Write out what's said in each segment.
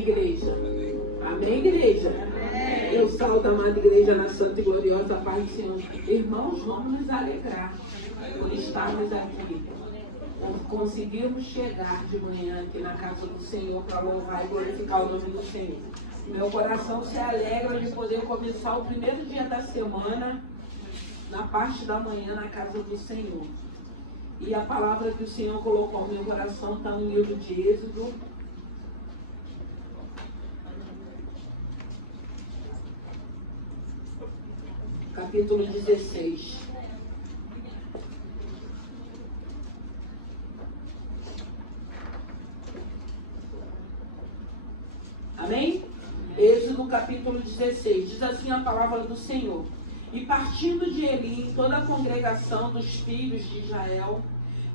igreja? Amém, igreja? Eu salto a amada igreja na santa e gloriosa paz do Senhor. Irmãos, vamos nos alegrar por estarmos aqui. Conseguimos chegar de manhã aqui na casa do Senhor para louvar e glorificar o nome do Senhor. Meu coração se alegra de poder começar o primeiro dia da semana, na parte da manhã, na casa do Senhor. E a palavra que o Senhor colocou no meu coração está no livro de Êxodo. Capítulo 16. Amém? Êxodo capítulo 16. Diz assim a palavra do Senhor. E partindo de Elim, toda a congregação dos filhos de Israel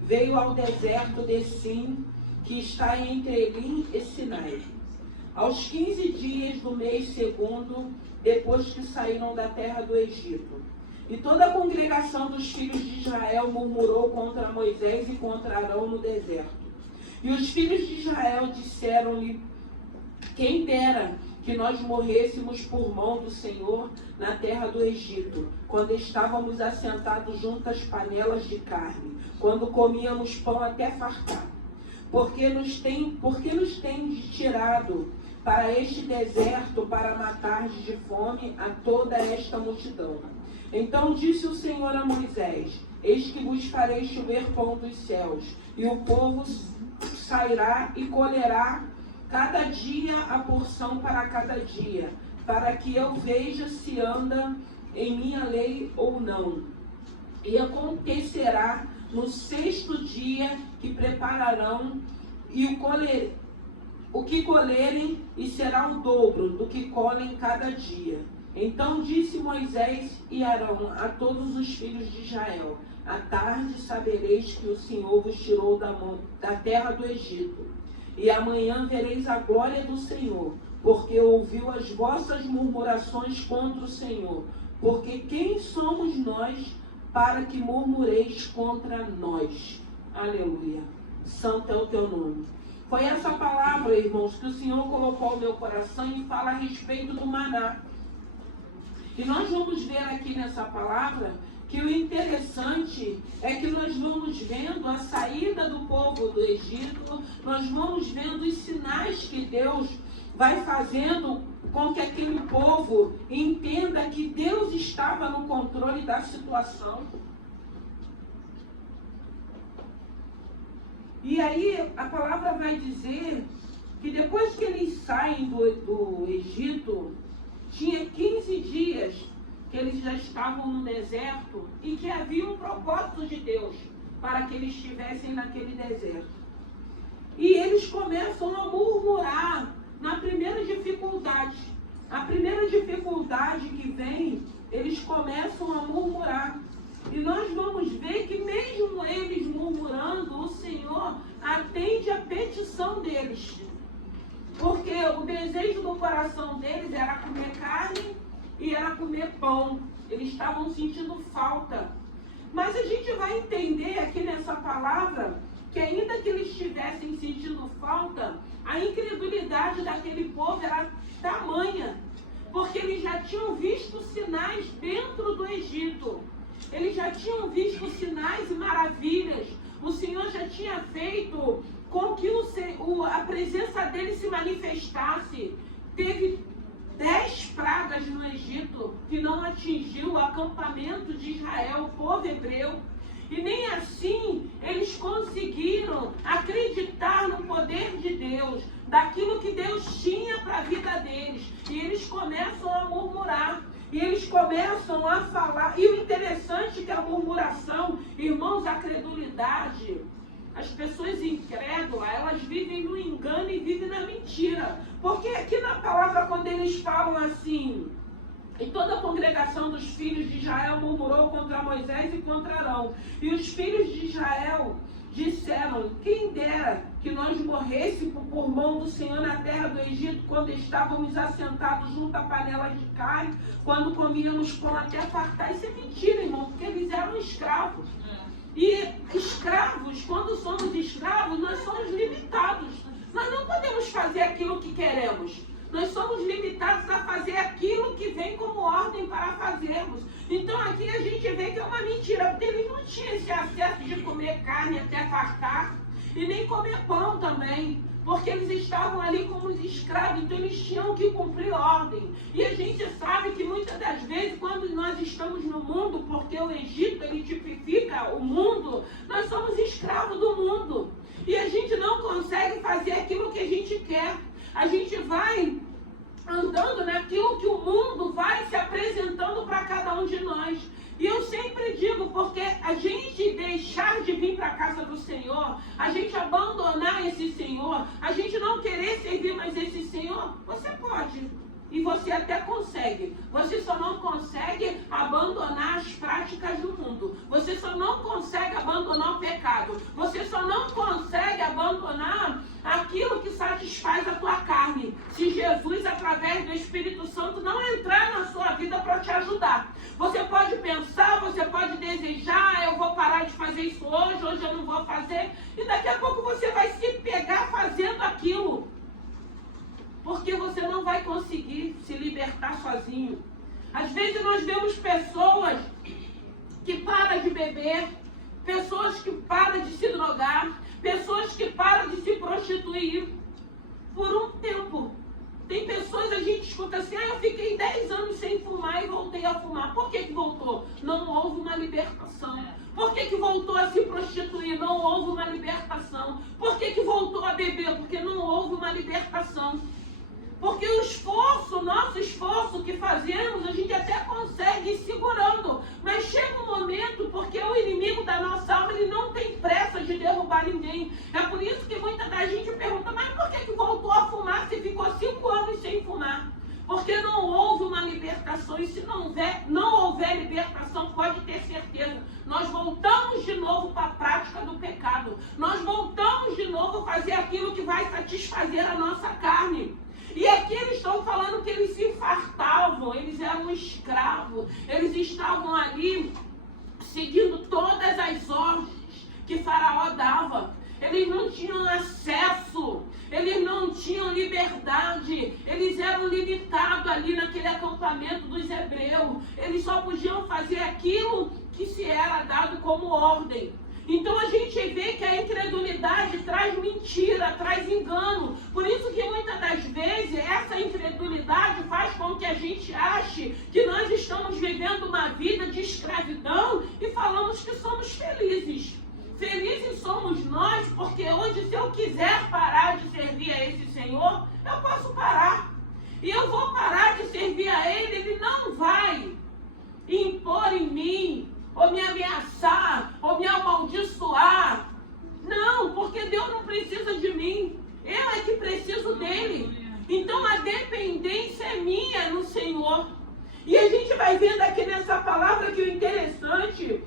veio ao deserto de Sim, que está entre Elim e Sinai. Aos 15 dias do mês segundo, depois que saíram da terra do Egito. E toda a congregação dos filhos de Israel murmurou contra Moisés e contra Arão no deserto. E os filhos de Israel disseram-lhe: quem dera que nós morrêssemos por mão do Senhor na terra do Egito, quando estávamos assentados junto às panelas de carne, quando comíamos pão até fartar. Porque nos tem tirado para este deserto para matar de fome a toda esta multidão. Então disse o Senhor a Moisés: eis que vos farei chover pão dos céus, e o povo sairá e colherá cada dia a porção para cada dia, para que eu veja se anda em minha lei ou não. E acontecerá no 6º dia que prepararão e o que colherem, e será o dobro do que colhem cada dia. Então disse Moisés e Arão a todos os filhos de Israel: à tarde sabereis que o Senhor vos tirou da terra do Egito. E amanhã vereis a glória do Senhor, porque ouviu as vossas murmurações contra o Senhor. Porque quem somos nós para que murmureis contra nós? Aleluia. Santo é o teu nome. Foi essa palavra, irmãos, que o Senhor colocou no meu coração e fala a respeito do maná. E nós vamos ver aqui nessa palavra que o interessante é que nós vamos vendo a saída do povo do Egito, nós vamos vendo os sinais que Deus vai fazendo com que aquele povo entenda que Deus estava no controle da situação. E aí a palavra vai dizer que depois que eles saem do Egito, tinha 15 dias que eles já estavam no deserto e que havia um propósito de Deus para que eles estivessem naquele deserto. E eles começam a murmurar na primeira dificuldade. A primeira dificuldade que vem, eles começam a murmurar. E nós vamos ver que mesmo eles murmurando, o Senhor atende a petição deles. Porque o desejo do coração deles era comer carne e era comer pão. Eles estavam sentindo falta. Mas a gente vai entender aqui nessa palavra que ainda que eles estivessem sentindo falta, a incredulidade daquele povo era tamanha. Porque eles já tinham visto sinais dentro do Egito. Eles já tinham visto sinais e maravilhas. O Senhor já tinha feito com que a presença dele se manifestasse. Teve 10 pragas no Egito que não atingiu o acampamento de Israel, o povo hebreu. E nem assim eles conseguiram acreditar no poder de Deus, daquilo que Deus tinha para a vida deles. E eles começam a murmurar. E eles começam a falar. E o interessante é que a murmuração, irmãos, a credulidade, as pessoas incrédulas, elas vivem no engano e vivem na mentira. Porque aqui na palavra, quando eles falam assim: e toda a congregação dos filhos de Israel murmurou contra Moisés e contra Arão. E os filhos de Israel disseram: quem dera que nós morrêssemos por mão do Senhor na terra do Egito, quando estávamos assentados junto a panelas de carne, quando comíamos pão até fartar. Isso é mentira, irmão, porque eles eram escravos. E escravos, quando somos escravos, nós somos limitados. Nós não podemos fazer aquilo que queremos. Nós somos limitados a fazer aquilo que vem como ordem para fazermos. Então aqui a gente vê que é uma mentira, porque eles não tinham esse acesso de comer carne até fartar, e nem comer pão também, porque eles estavam ali como os escravos, então eles tinham que cumprir ordem. E a gente sabe que muitas das vezes, quando nós estamos no mundo, porque o Egito ele tipifica o mundo, nós somos escravos do mundo. E a gente não consegue fazer aquilo que a gente quer. A gente vai andando naquilo que o mundo vai se apresentando para cada um de nós. E eu sempre digo, porque a gente deixar de vir para a casa do Senhor, a gente abandonar esse Senhor, a gente não querer servir mais esse Senhor, você pode. E você até consegue. Você só não consegue abandonar as práticas do mundo. Você só não consegue abandonar o pecado. Você só não consegue abandonar aquilo que satisfaz a tua carne. Se Jesus, através do Espírito Santo, não entrar na sua vida para te ajudar. Você pode pensar, você pode desejar, eu vou parar de fazer isso hoje eu não vou fazer. E daqui a pouco você vai se pegar fazendo aquilo. Porque você não vai conseguir se libertar sozinho. Às vezes nós vemos pessoas que param de beber, pessoas que param de se drogar, pessoas que param de se prostituir por um tempo. Tem pessoas, a gente escuta assim, eu fiquei 10 anos sem fumar e voltei a fumar. Por que voltou? Não houve uma libertação. Por que voltou a se prostituir? Não houve uma libertação. Por que voltou a beber? Porque não houve uma libertação. Porque o esforço, nosso esforço que fazemos, a gente até consegue ir segurando. Mas chega um momento, porque o inimigo da nossa alma, ele não tem pressa de derrubar ninguém. É por isso que muita da gente pergunta, mas por que voltou a fumar se ficou 5 anos sem fumar? Porque não houve uma libertação. E se não houver libertação, pode ter certeza, nós voltamos de novo para a prática do pecado. Nós voltamos de novo a fazer aquilo que vai satisfazer a nossa carne. E aqui eles estão falando que eles se fartavam, eles eram escravos, eles estavam ali seguindo todas as ordens que Faraó dava. Eles não tinham acesso, eles não tinham liberdade, eles eram limitados ali naquele acampamento dos hebreus. Eles só podiam fazer aquilo que se era dado como ordem. Então a gente vê que a incredulidade traz mentira, traz engano. Por isso que muitas das vezes essa incredulidade faz com que a gente ache que nós estamos vivendo uma vida de escravidão e falamos que somos felizes. Felizes somos nós, porque hoje, se eu quiser parar de servir a esse Senhor, eu posso parar. E eu vou parar de servir a Ele, Ele não vai impor em mim, ou me ameaçar, ou me amaldiçoar. Não, porque Deus não precisa de mim. Eu é que preciso dele. Então a dependência é minha no Senhor. E a gente vai vendo aqui nessa palavra que o interessante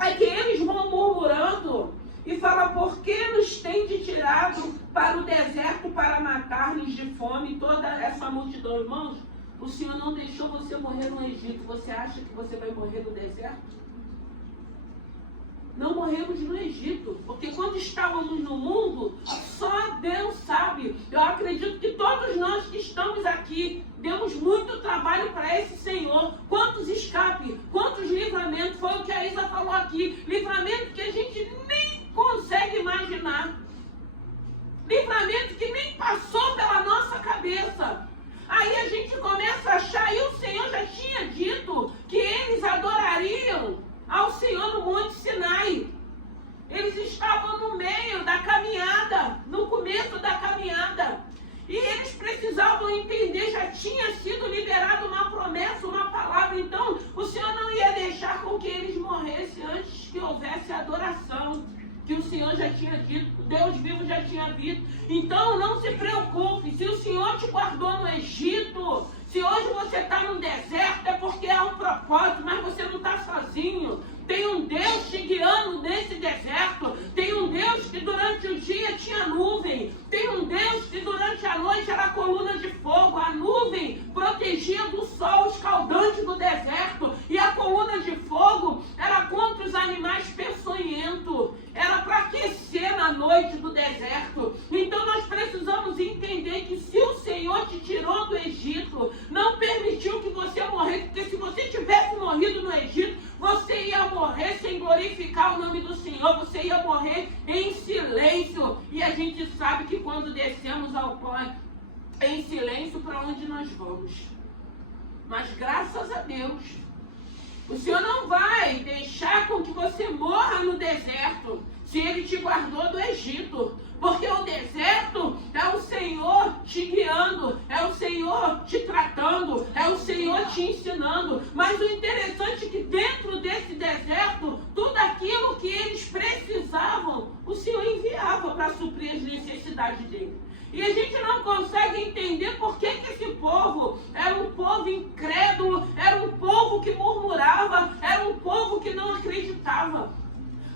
é que eles vão murmurando e fala, por que nos tem de tirado para o deserto para matar-nos de fome toda essa multidão? Irmãos, o Senhor não deixou você morrer no Egito. Você acha que você vai morrer no deserto? Não morremos no Egito, porque quando estávamos no mundo, só Deus sabe. Eu acredito que todos nós que estamos aqui, demos muito trabalho para esse Senhor. Quantos escapes, quantos livramentos, foi o que a Isa falou aqui. Livramento que a gente nem consegue imaginar. Livramento que nem passou pela nossa cabeça. Aí a gente começa a achar, e o Senhor já tinha dito que eles adorariam ao Senhor no Monte Sinai. Eles estavam no meio da caminhada, no começo da caminhada. E eles precisavam entender, já tinha sido liberada uma promessa, uma palavra. Então, o Senhor não ia deixar com que eles morressem antes que houvesse adoração. Que o Senhor já tinha dito, Deus vivo já tinha dito. Então, não se preocupe, se o Senhor te guardou no Egito, se hoje você está no deserto, é porque há um propósito, mas você não está sozinho. Tem um Deus te guiando nesse deserto. Tem um Deus que durante o dia tinha nuvem. Tem um Deus que durante a noite era coluna de fogo. A nuvem protegia do sol escaldante do deserto. E a coluna de fogo era contra os animais peçonhentos. Era para aquecer na noite do deserto. Então nós precisamos glorificar o nome do Senhor, você ia morrer em silêncio. E a gente sabe que quando descemos ao pó em silêncio, para onde nós vamos? Mas graças a Deus, o Senhor não vai deixar com que você morra no deserto, se Ele te guardou do Egito. Porque o deserto é o Senhor te guiando, é o Senhor te tratando, é o Senhor te ensinando. Mas o interessante é que dentro desse deserto, tudo aquilo que eles precisavam, o Senhor enviava para suprir as necessidades deles. E a gente não consegue entender por que esse povo era um povo incrédulo, era um povo que murmurava, era um povo que não acreditava.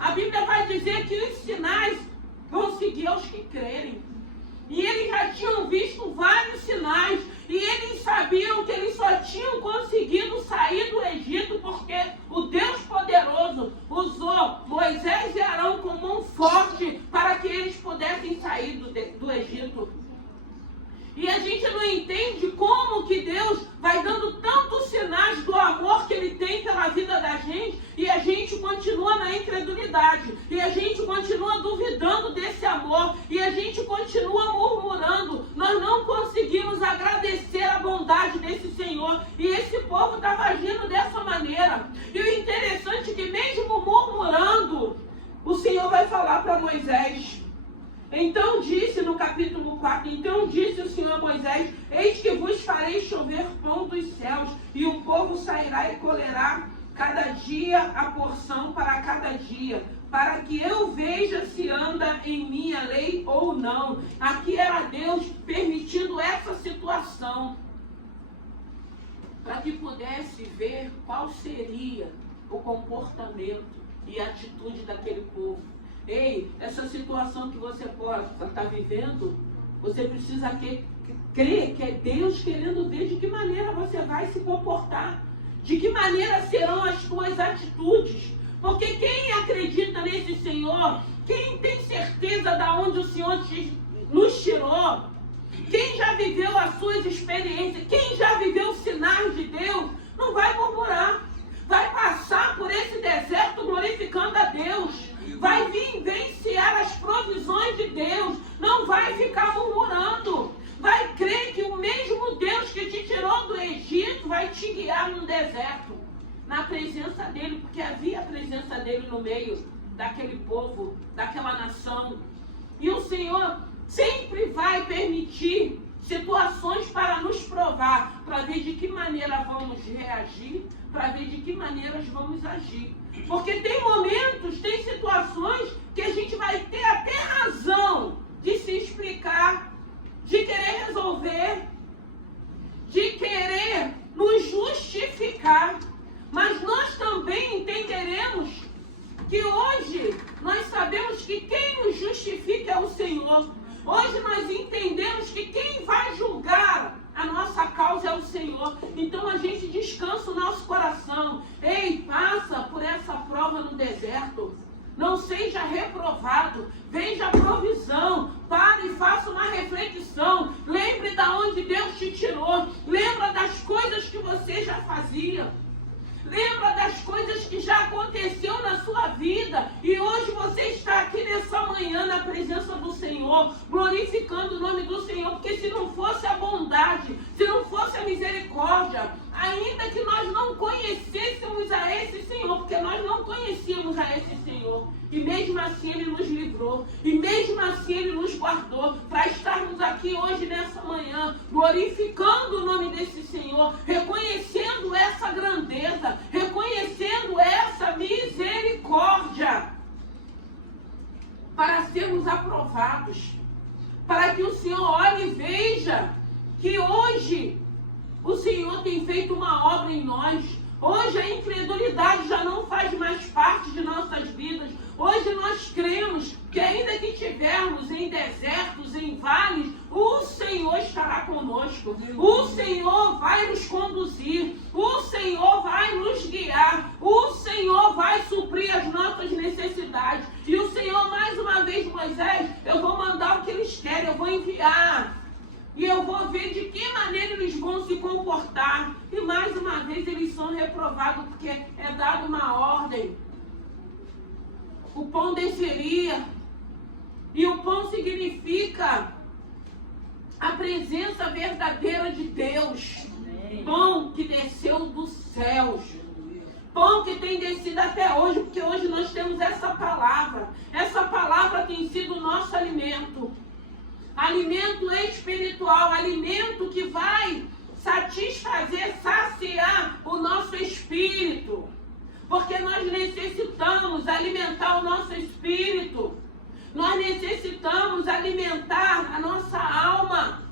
A Bíblia vai dizer que os sinais vão seguir aos que crerem. E eles já tinham visto vários sinais. E eles sabiam que eles só tinham conseguido sair do Egito porque o Deus poderoso usou Moisés e Arão com mão forte para que eles pudessem sair do Egito. E a gente não entende como que Deus vai dando tantos sinais do amor que Ele tem pela vida da gente e a gente continua na incredulidade, e a gente continua duvidando desse amor, e a gente continua murmurando. Nós não conseguimos agradecer a bondade desse Senhor, e esse povo estava agindo dessa maneira. E o interessante é que mesmo murmurando, o Senhor vai falar para Moisés. Então disse no capítulo 4, então disse o Senhor a Moisés: eis que vos farei chover pão dos céus, e o povo sairá e colherá cada dia a porção para cada dia, para que eu veja se anda em minha lei ou não. Aqui era Deus permitindo essa situação, para que pudesse ver qual seria o comportamento e a atitude daquele povo. Ei, essa situação que você pode estar vivendo, você precisa crer que é Deus querendo ver de que maneira você vai se comportar, de que maneira serão as suas atitudes. Porque quem acredita nesse Senhor, quem tem certeza de onde o Senhor nos tirou, quem já viveu as suas experiências, quem já viveu os sinais de Deus, não vai murmurar. Vai passar por esse deserto glorificando a Deus. Vai vivenciar as provisões de Deus. Não vai ficar murmurando. Vai crer que o mesmo Deus que te tirou do Egito vai te guiar no deserto. Na presença dele, porque havia a presença dele no meio daquele povo, daquela nação. E o Senhor sempre vai permitir situações para nos provar, para ver de que maneira vamos reagir, para ver de que maneiras vamos agir. Porque tem momentos, tem situações que a gente vai ter até razão de se explicar, de querer resolver, de querer nos justificar. Mas nós também entenderemos que hoje nós sabemos que quem nos justifica é o Senhor. Hoje nós entendemos que quem vai julgar a nossa causa é o Senhor. Então a gente descansa o nosso coração. Ei, passa por essa prova no deserto. Não seja reprovado. Veja a provisão. Pare e faça uma reflexão. Lembre de onde Deus te tirou. Lembra das coisas que você já fazia. Lembra das coisas que já aconteceu na sua vida. E hoje você está aqui nessa manhã na presença do Senhor, glorificando o nome do Senhor. Porque se não fosse a bondade, se não fosse a misericórdia, ainda que nós não conhecêssemos a esse Senhor, porque nós não conhecíamos a esse Senhor, e mesmo assim Ele nos livrou, e mesmo assim Ele nos guardou, para estarmos aqui hoje nessa manhã, glorificando o nome desse Senhor, reconhecendo essa grandeza, reconhecendo essa misericórdia, para sermos aprovados, para que o Senhor olhe e veja que hoje o Senhor tem feito uma obra em nós. Hoje a incredulidade já não faz mais parte de nossas vidas. Hoje nós cremos que ainda que estivermos em desertos, em vales, o Senhor estará conosco. O Senhor vai nos conduzir. O Senhor vai nos guiar. O Senhor vai suprir as nossas necessidades. E o Senhor, mais uma vez, Moisés, eu vou mandar o que eles querem, eu vou enviar. E eu vou ver de que maneira eles vão se comportar. E mais uma vez eles são reprovados, porque é dada uma ordem. pão desceria. E o pão significa a presença verdadeira de Deus. Pão que desceu dos céus. Pão que tem descido até hoje, porque hoje nós temos essa palavra. Essa palavra tem sido o nosso alimento. Alimento espiritual, alimento que vai satisfazer, saciar o nosso espírito. Porque nós necessitamos alimentar o nosso espírito. Nós necessitamos alimentar a nossa alma.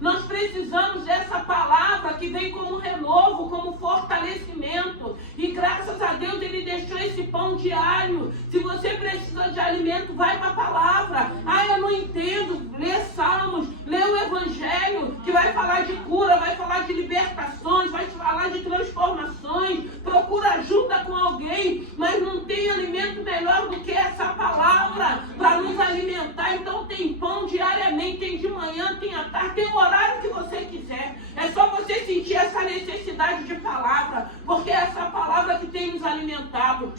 Nós precisamos dessa palavra que vem como renovo, como fortalecimento. E graças a Deus Ele deixou esse pão diário. Se você precisa de alimento, vai para a palavra. Ah, eu não entendo. Lê Salmos, lê o Evangelho, que vai falar de cura, vai falar de libertações, vai falar de transformações. Procura ajuda com alguém, mas não tem alimento melhor do que essa palavra para nos alimentar. Então tem pão diariamente, tem de manhã, tem à tarde, tem o horário que você quiser. É só você sentir essa necessidade de palavra, porque é essa palavra que tem nos alimentado.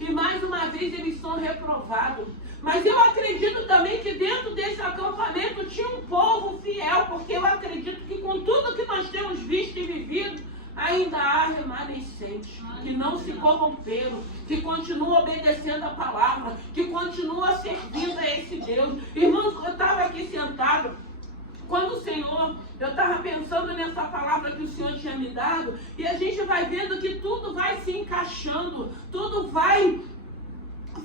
E mais uma vez eles são reprovados. Mas eu acredito também que dentro desse acampamento tinha um povo fiel, porque eu acredito que com tudo que nós temos visto e vivido, ainda há remanescentes que não se corromperam, que continuam obedecendo a palavra, que continuam servindo a esse Deus. Irmãos, eu estava aqui sentado, quando o Senhor, eu estava pensando nessa palavra que o Senhor tinha me dado, e a gente vai vendo que tudo vai se encaixando, tudo vai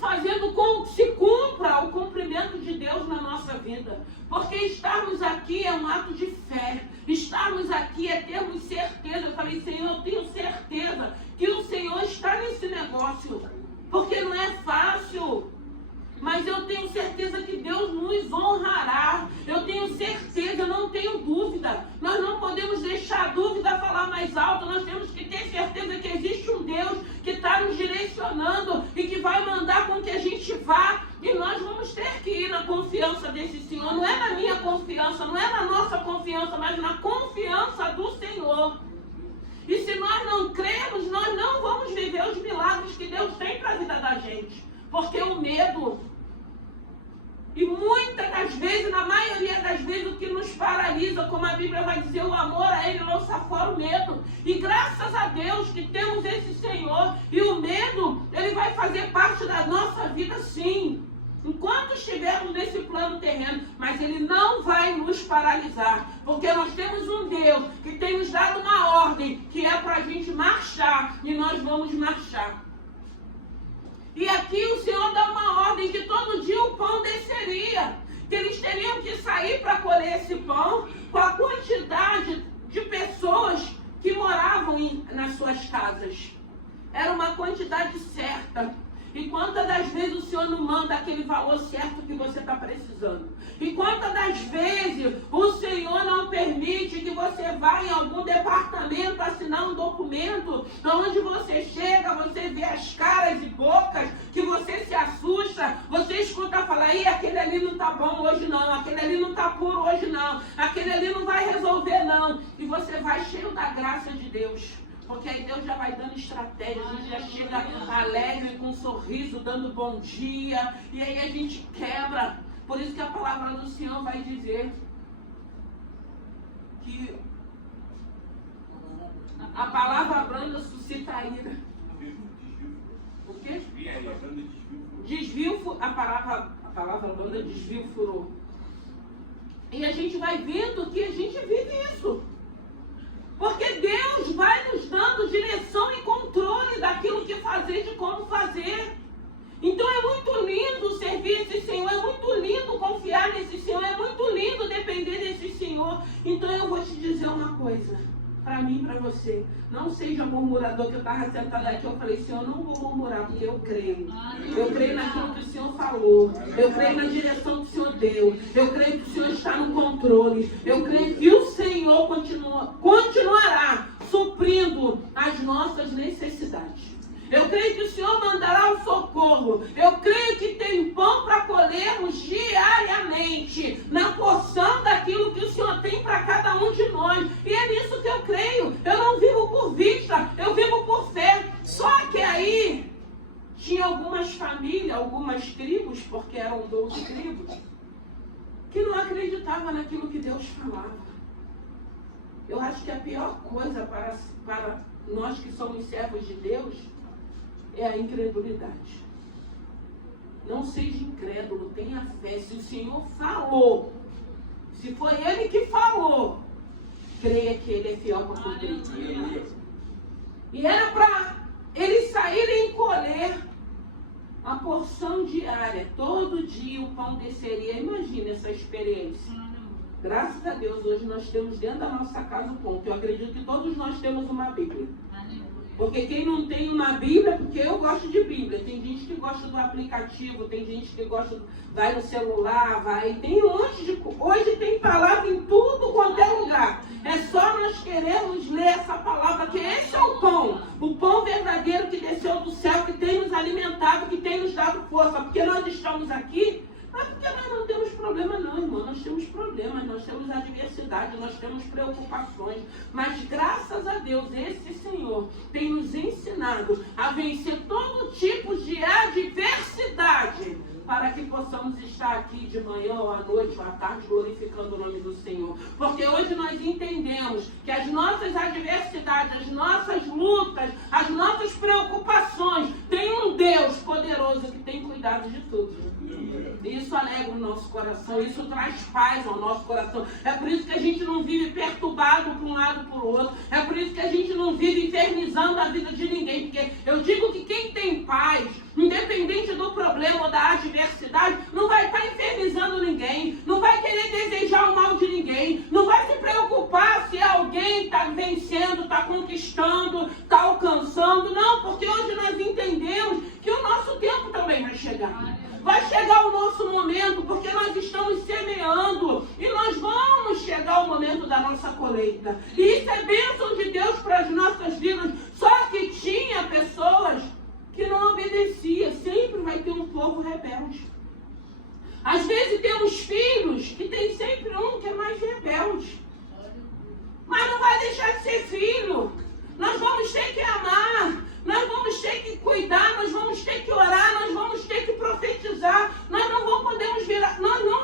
fazendo com que se cumpra o cumprimento de Deus na nossa vida. Porque estarmos aqui é um ato de fé. Estarmos aqui é termos certeza. Eu falei, Senhor, eu tenho certeza que o Senhor está nesse negócio. Porque não é fácil. Mas eu tenho certeza que Deus nos honrará. Eu tenho certeza, eu não tenho dúvida. Nós não podemos deixar a dúvida falar mais alto. Nós temos que ter certeza que existe um Deus que está nos direcionando e que vai mandar com que a gente vá. E nós vamos ter que ir na confiança desse Senhor. Não é na minha confiança, não é na nossa confiança, mas na confiança do Senhor. E se nós não cremos, nós não vamos viver os milagres que Deus tem para a vida da gente. Porque o medo, e muitas das vezes, na maioria das vezes, o que nos paralisa, como a Bíblia vai dizer, o amor a Ele lança fora o medo. E graças a Deus que temos esse Senhor, e o medo, Ele vai fazer parte da nossa vida sim, enquanto estivermos nesse plano terreno, mas Ele não vai nos paralisar, porque nós temos um Deus que tem nos dado uma ordem, que é para a gente marchar, e nós vamos marchar. E aqui o Senhor dá uma ordem que todo dia o pão desceria. Que eles teriam que sair para colher esse pão com a quantidade de pessoas que moravam nas suas casas. Era uma quantidade certa. E quantas das vezes o Senhor não manda aquele valor certo que você está precisando? E quantas das vezes o Senhor não permite que você vá em algum departamento assinar um documento, onde você chega, você vê as caras e bocas, que você se assusta, você escuta falar, ih, aquele ali não está bom hoje não, aquele ali não está puro hoje não, aquele ali não vai resolver não. E você vai cheio da graça de Deus. Porque aí Deus já vai dando estratégia, a gente já chega alegre, com um sorriso, dando bom dia, e aí a gente quebra. Por isso que a palavra do Senhor vai dizer que a palavra branda suscita a ira. O quê? Desvio, a palavra branda desvia o furor. E a gente vai vendo que a gente vive isso. Porque Deus vai nos dando direção e controle daquilo que fazer, de como fazer. Então é muito lindo servir esse Senhor, é muito lindo confiar nesse Senhor, é muito lindo depender desse Senhor. Então eu vou te dizer uma coisa, para mim e para você. Não seja murmurador, que eu estava sentada aqui, eu falei, Senhor, eu não vou murmurar, porque eu creio. Eu creio naquilo que o Senhor falou. Eu creio na direção que o Senhor deu. Eu creio que o Senhor está no controle. Eu creio que o Senhor continuará suprindo as nossas necessidades. Eu creio que o Senhor mandará o socorro. Eu creio que tem pão para colhermos diariamente, na porção daquilo que o Senhor tem para cada um de nós. E é nisso que eu creio. Eu não vivo por vista, eu vivo por fé. Só que aí tinha algumas famílias, algumas tribos, porque eram 12 tribos, que não acreditavam naquilo que Deus falava. Eu acho que a pior coisa para nós que somos servos de Deus é a incredulidade. Não seja incrédulo, tenha fé. Se o Senhor falou, se foi Ele que falou, creia que Ele é fiel para cumprir. E era para eles saírem e colher a porção diária. Todo dia o pão desceria. Imagina essa experiência. Graças a Deus, hoje nós temos dentro da nossa casa o pão. Eu acredito que todos nós temos uma Bíblia. Porque quem não tem uma Bíblia, porque eu gosto de Bíblia. Tem gente que gosta do aplicativo, tem gente que gosta, vai no celular, tem um monte de coisa. Hoje tem palavra em tudo quanto é lugar. É só nós queremos ler essa palavra, que esse é o pão verdadeiro que desceu do céu, que tem nos alimentado, que tem nos dado força. Porque nós estamos aqui, não é porque nós não temos problema não, irmão. Nós temos problemas, nós temos adversidade, nós temos preocupações. Mas graças a Deus, esse Senhor tem nos ensinado a vencer todo tipo de adversidade, para que possamos estar aqui de manhã ou à noite ou à tarde glorificando o nome do Senhor. Porque hoje nós entendemos que as nossas adversidades, as nossas lutas, as nossas preocupações, tem um Deus poderoso que tem cuidado de tudo. Isso alegra o nosso coração, isso traz paz ao nosso coração. É por isso que a gente não vive perturbado para um lado e para o outro. É por isso que a gente não vive infernizando a vida de ninguém. Porque eu digo que quem tem paz, independente do problema ou da adversidade, não vai estar infernizando ninguém, não vai querer desejar o mal de ninguém, não vai se preocupar se alguém está vencendo, está conquistando, está alcançando. Não, porque hoje nós entendemos que o nosso tempo também vai chegar. Vai chegar o nosso momento, porque nós estamos semeando e nós vamos chegar ao momento da nossa colheita. E isso é bênção de Deus para as nossas vidas. Só que tinha pessoas que não obedeciam. Sempre vai ter um povo rebelde. Às vezes temos filhos que tem sempre um que é mais rebelde. Mas não vai deixar de ser filho. Nós vamos ter que amar. Nós vamos ter que cuidar, nós vamos ter que orar, nós vamos ter que profetizar. Nós não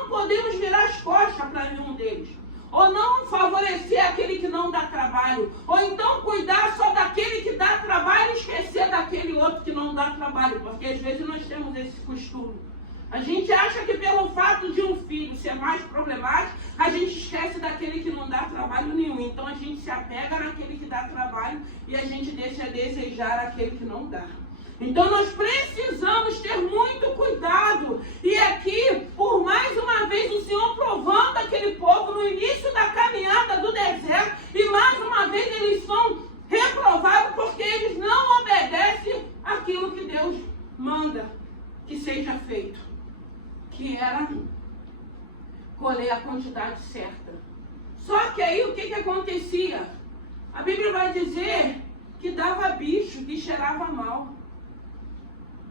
podemos virar as costas para nenhum deles. Ou não favorecer aquele que não dá trabalho. Ou então cuidar só daquele que dá trabalho e esquecer daquele outro que não dá trabalho. Porque às vezes nós temos esse costume. A gente acha que pelo fato de um filho ser mais problemático, a gente esquece daquele que não dá trabalho nenhum. Então a gente se apega naquele que dá trabalho e a gente deixa a desejar aquele que não dá. Então nós precisamos ter muito cuidado. E aqui, por mais uma vez, o Senhor provando aquele povo no início da caminhada do deserto. E mais uma vez eles são reprovados porque eles não obedecem aquilo que Deus manda que seja feito. Que era colher a quantidade certa. Só que aí o que acontecia? A Bíblia vai dizer que dava bicho, que cheirava mal.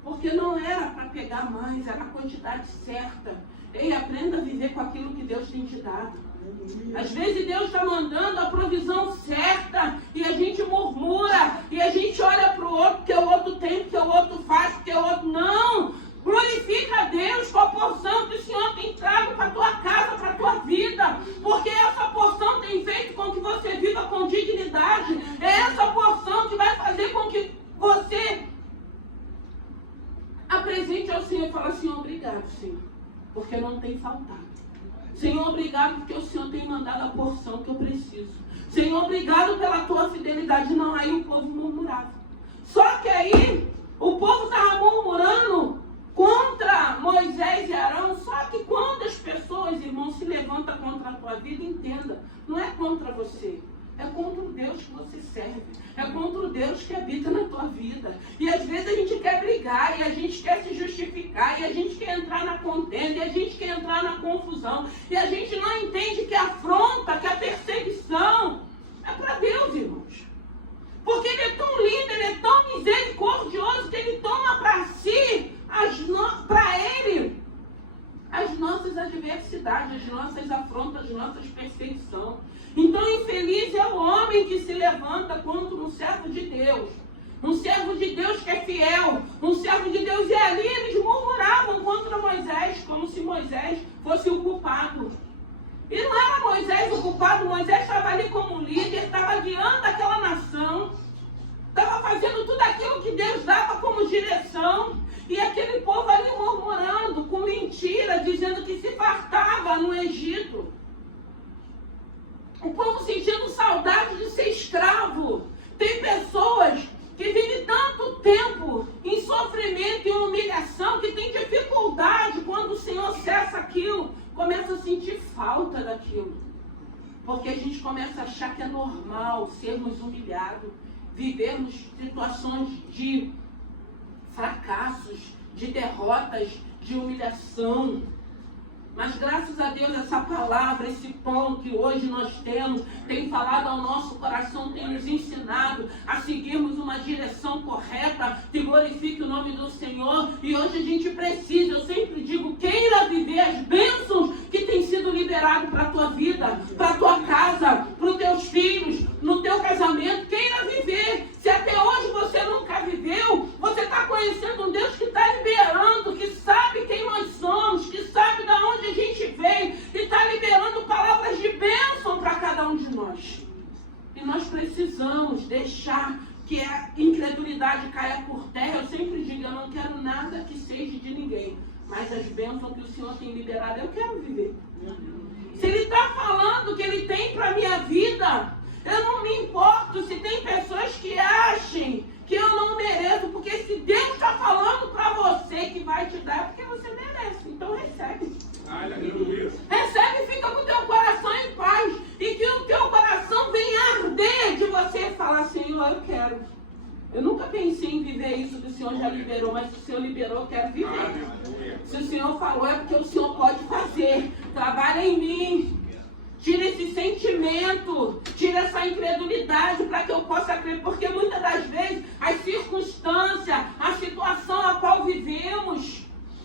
Porque não era para pegar mais, era a quantidade certa. Ei, aprenda a viver com aquilo que Deus tem te dado. Às vezes Deus está mandando a provisão certa e a gente murmura e a gente olha para o outro, porque o outro tem, porque o outro faz, porque o outro não. Glorifica a Deus com a porção que o Senhor tem trago para a tua casa, para a tua vida. Porque essa porção tem feito com que você viva com dignidade. É essa porção que vai fazer com que você apresente ao Senhor e fale: Senhor, obrigado, Senhor, porque não tem faltado. Senhor, obrigado porque o Senhor tem mandado a porção que eu preciso. Senhor, obrigado pela tua fidelidade. Não, aí o povo murmurava. Só que aí o povo estava murmurando contra Moisés e Arão. Só que quando as pessoas, irmãos, se levantam contra a tua vida, entenda, não é contra você, é contra o Deus que você serve, é contra o Deus que habita na tua vida. E às vezes a gente quer brigar, e a gente quer se justificar, e a gente quer entrar na contenda, e a gente quer entrar na confusão, e a gente não entende que a afronta, que a perseguição é para Deus, irmãos. Porque Ele é tão lindo, Ele é tão misericordioso, que Ele toma para si, para Ele, as nossas adversidades, as nossas afrontas, as nossas perseguições. Então, infeliz é o homem que se levanta contra um servo de Deus. Um servo de Deus que é fiel. Um servo de Deus. E ali eles murmuraram. Moisés fosse o culpado. E não era Moisés o culpado, Moisés estava ali como líder, estava guiando aquela nação, estava fazendo tudo aquilo que Deus dava como direção, e aquele povo ali murmurando, com mentira, dizendo que se fartava no Egito. O povo sentindo saudade de ser escravo. Tem pessoas que vivem tanto tempo em sofrimento e humilhação que tem dificuldade quando o Senhor cessa aquilo, começa a sentir falta daquilo. Porque a gente começa a achar que é normal sermos humilhados, vivermos situações de fracassos, de derrotas, de humilhação. Mas graças a Deus essa palavra, esse pão que hoje nós temos, tem falado ao nosso coração, tem nos ensinado a seguirmos uma direção correta, que glorifique o nome do Senhor. E hoje a gente precisa, eu sempre digo, queira viver as bênçãos que têm sido liberadas para a tua vida, para a tua casa, para os teus filhos, no teu casamento. Queira viver. Se até hoje você nunca viveu, você está conhecendo um Deus que está liberando, que sabe quem nós somos, que sabe de onde a gente veio, e está liberando palavras de bênção para cada um de nós. E nós precisamos deixar que a incredulidade caia por terra. Eu sempre digo, eu não quero nada que seja de ninguém, mas as bênçãos que o Senhor tem liberado, eu quero viver. Se Ele está falando que Ele tem para a minha vida, eu não me importo se tem pessoas que achem que eu não mereço, porque se Deus está falando para você que vai te dar, é porque você merece. Então recebe. Recebe e fica com o teu coração em paz. E que o teu coração venha arder de você falar, Senhor, eu quero. Eu nunca pensei em viver isso que o Senhor já liberou, mas se o Senhor liberou, eu quero viver. Se o Senhor falou, é porque o Senhor pode fazer. Trabalha em mim. Tira esse sentimento, tira essa incredulidade para que eu possa crer. Porque muitas das vezes as circunstâncias, a situação a qual vivemos,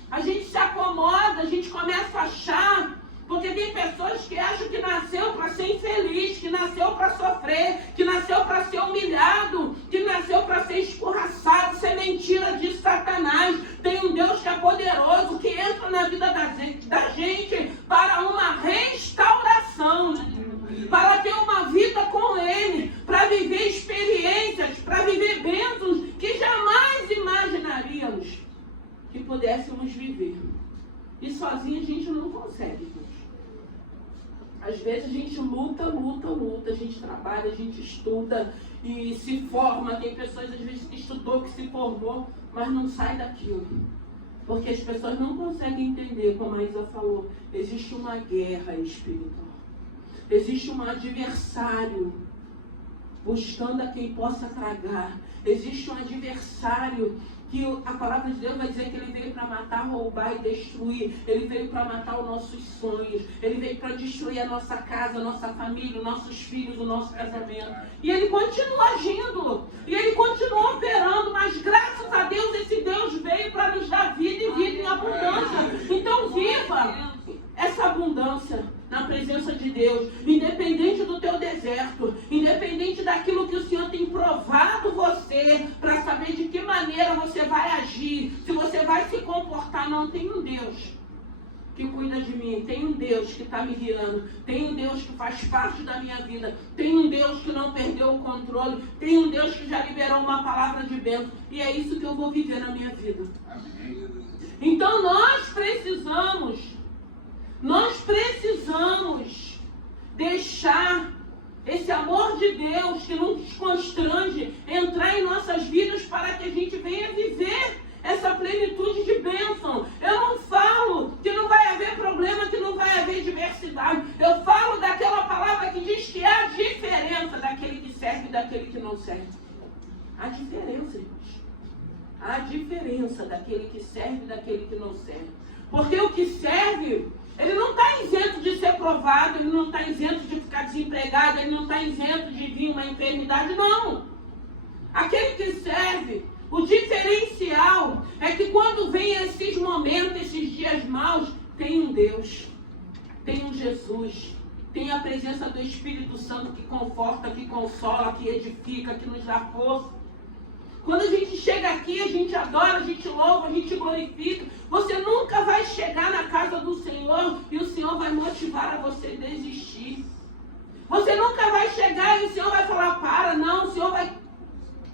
a gente se acomoda, a gente começa a achar. Porque tem pessoas que acham que nasceu para ser infeliz, que nasceu para sofrer, que nasceu para ser humilhado, que nasceu para ser escorraçado. Isso é mentira de Satanás. Tem um Deus que é poderoso, que entra na vida da gente para uma restauração, para ter uma vida com Ele, para viver experiências, para viver bênçãos que jamais imaginaríamos que pudéssemos viver. E sozinho a gente não consegue, gente. Às vezes a gente luta, a gente trabalha, a gente estuda e se forma. Tem pessoas às vezes que estudou, que se formou, mas não sai daquilo. Porque as pessoas não conseguem entender, como a Isa falou, existe uma guerra espiritual. Existe um adversário buscando a quem possa tragar. Existe um adversário que a palavra de Deus vai dizer que ele veio para matar, roubar e destruir. Ele veio para matar os nossos sonhos. Ele veio para destruir a nossa casa, a nossa família, os nossos filhos, o nosso casamento. E ele continua agindo. E ele continua operando. Mas graças a Deus, esse Deus veio para nos dar vida e vida em abundância. Então viva essa abundância na presença de Deus, independente do teu deserto, independente daquilo que o Senhor tem provado você, para saber de que maneira você vai agir, se você vai se comportar. Não, tem um Deus que cuida de mim, tem um Deus que está me guiando, tem um Deus que faz parte da minha vida, tem um Deus que não perdeu o controle, tem um Deus que já liberou uma palavra de bênção, e é isso que eu vou viver na minha vida. Então nós precisamos deixar esse amor de Deus que nos constrange entrar em nossas vidas para que a gente venha viver essa plenitude de bênção. Eu não falo que não vai haver problema, que não vai haver diversidade. Eu falo daquela palavra que diz que há diferença daquele que serve e daquele que não serve. Há diferença, irmãos. Há diferença daquele que serve e daquele que não serve. Porque o que serve, ele não está isento de ser provado, ele não está isento de ficar desempregado, ele não está isento de vir uma enfermidade, não. Aquele que serve, o diferencial é que quando vem esses momentos, esses dias maus, tem um Deus, tem um Jesus, tem a presença do Espírito Santo que conforta, que consola, que edifica, que nos dá força. Quando a gente chega aqui, a gente adora, a gente louva, a gente glorifica. Você nunca vai chegar na casa do Senhor e o Senhor vai motivar a você desistir. Você nunca vai chegar e o Senhor vai falar, para, não. O Senhor vai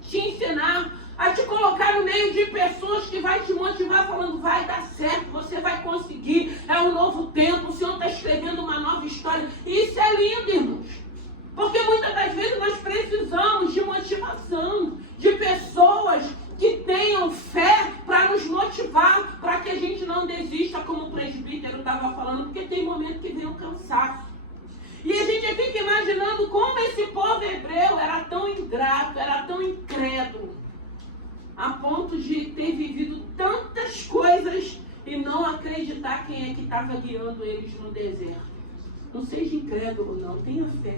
te ensinar a te colocar no meio de pessoas que vai te motivar falando, vai dar certo, você vai conseguir, é um novo tempo, o Senhor está escrevendo uma nova história. E isso é lindo, irmãos. Porque muitas das vezes nós precisamos de motivação, de pessoas que tenham fé para nos motivar, para que a gente não desista, como o presbítero estava falando, porque tem momento que vem o cansaço. E a gente fica imaginando como esse povo hebreu era tão ingrato, era tão incrédulo, a ponto de ter vivido tantas coisas e não acreditar quem é que estava guiando eles no deserto. Não seja incrédulo, não. Tenha fé.